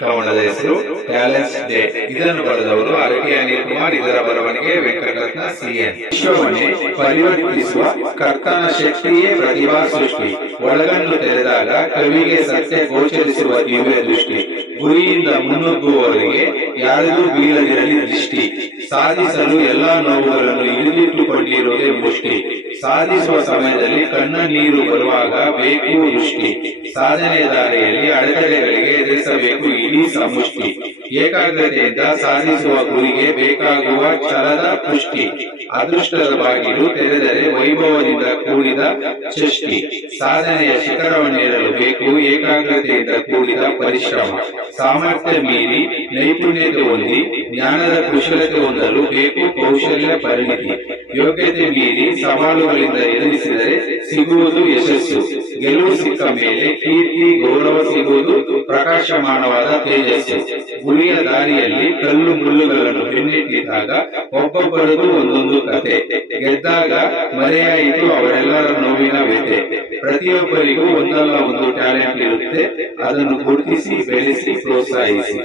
ಕವನದ ಹೆಸರು talents day. ಇದನ್ನು ಬರೆದವರು ಅರಟಿ ಅನಿಲ್ ಕುಮಾರ್. ಇದರ ಬರವಣಿಗೆ ವೆಂಕಟರತ್ನ CN. ವಿಶ್ವವನ್ನೇ ಪರಿವರ್ತಿಸುವ ಕರ್ತನ ಶಕ್ತಿಯೇ ಪ್ರತಿಭಾ ಸೃಷ್ಟಿ. ಒಳಗಣ್ಣು ತೆರೆದಾಗ ಕವಿಗೆ ಸತ್ಯ ಗೋಚರಿಸುವ ದಿವ್ಯ ದೃಷ್ಟಿ. ಗುರಿಯಿಂದ ಮುನ್ನುಗ್ಗುವವರಿಗೆ ಯಾರಿಗೂ ಬೀಳದಿರಲಿ ದೃಷ್ಟಿ. ಸಾಧಿಸಲು ಎಲ್ಲಾ ನೋವುಗಳನ್ನು ಹಿಡಿದಿಟ್ಟುಕೊಂಡಿರುವುದೇ ಮುಷ್ಟಿ. ಸಾಧಿಸುವ ಸಮಯದಲ್ಲಿ ಕಣ್ಣ ನೀರು ಬರುವಾಗ ಬೇಕು ದೃಷ್ಟಿ. ಸಾಧನೆಯ ದಾರಿಯಲ್ಲಿ ಅಡೆತಡೆಗಳಿಗೆ ಎದುರಿಸಬೇಕು ಇಡೀ ಸಮಷ್ಟಿ. ಏಕಾಗ್ರತೆಯಿಂದ ಸಾಧಿಸುವ ಗುರಿಗೆ ಬೇಕಾಗುವ ಛಲದ ಪುಷ್ಟಿ. ಅದೃಷ್ಟದ ಬಾಗಿಲು ತೆರೆದರೆ ವೈಭವದಿಂದ ಕೂಡಿದ ಸೃಷ್ಟಿ. ಸಾಧನೆಯ ಶಿಖರವನ್ನೇರಲು ಬೇಕು ಏಕಾಗ್ರತೆಯಿಂದ ಕೂಡಿದ ಪರಿಶ್ರಮ. ಸಾಮರ್ಥ್ಯ ಮೀರಿ ನೈಪುಣ್ಯತೆ ಹೊಂದಿ ಜ್ಞಾನದ ಕುಶಲತೆ ಹೊಂದಲು ಬೇಕು ಕೌಶಲ್ಯ ಪರಿಣಿತಿ. ಯೋಗ್ಯತೆ ಮೀರಿ ಸವಾಲುಗಳಿಂದ ಎದುರಿಸಿದರೆ ಸಿಗುವುದು ಯಶಸ್ಸು. ಗೆಲುವು ಸಿಕ್ಕ ಮೇಲೆ ಕೀರ್ತಿ ಗೌರವ ಸಿಗುವುದು ಪ್ರಕಾಶಮಾನವಾದ ತೇಜಸ್ಸು. ಗುರಿಯ ದಾರಿಯಲ್ಲಿ ಕಲ್ಲು ಮುಳ್ಳುಗಳನ್ನು ಬೆನ್ನಿಟ್ಟಿದ್ದಾಗ ಒಬ್ಬೊಬ್ಬರದು ಒಂದೊಂದು ಕತೆ. ಗೆದ್ದಾಗ ಮರೆಯಾಯಿತು ಅವರೆಲ್ಲರ ನೋವಿನ ವ್ಯತೆ. ಪ್ರತಿಯೊಬ್ಬರಿಗೂ ಒಂದಲ್ಲ ಒಂದು ಟ್ಯಾಲೆಂಟ್ ಇರುತ್ತೆ. ಅದನ್ನು ಗುರುತಿಸಿ ಬೆಳೆಸಿ ಪ್ರೋತ್ಸಾಹಿಸಿ.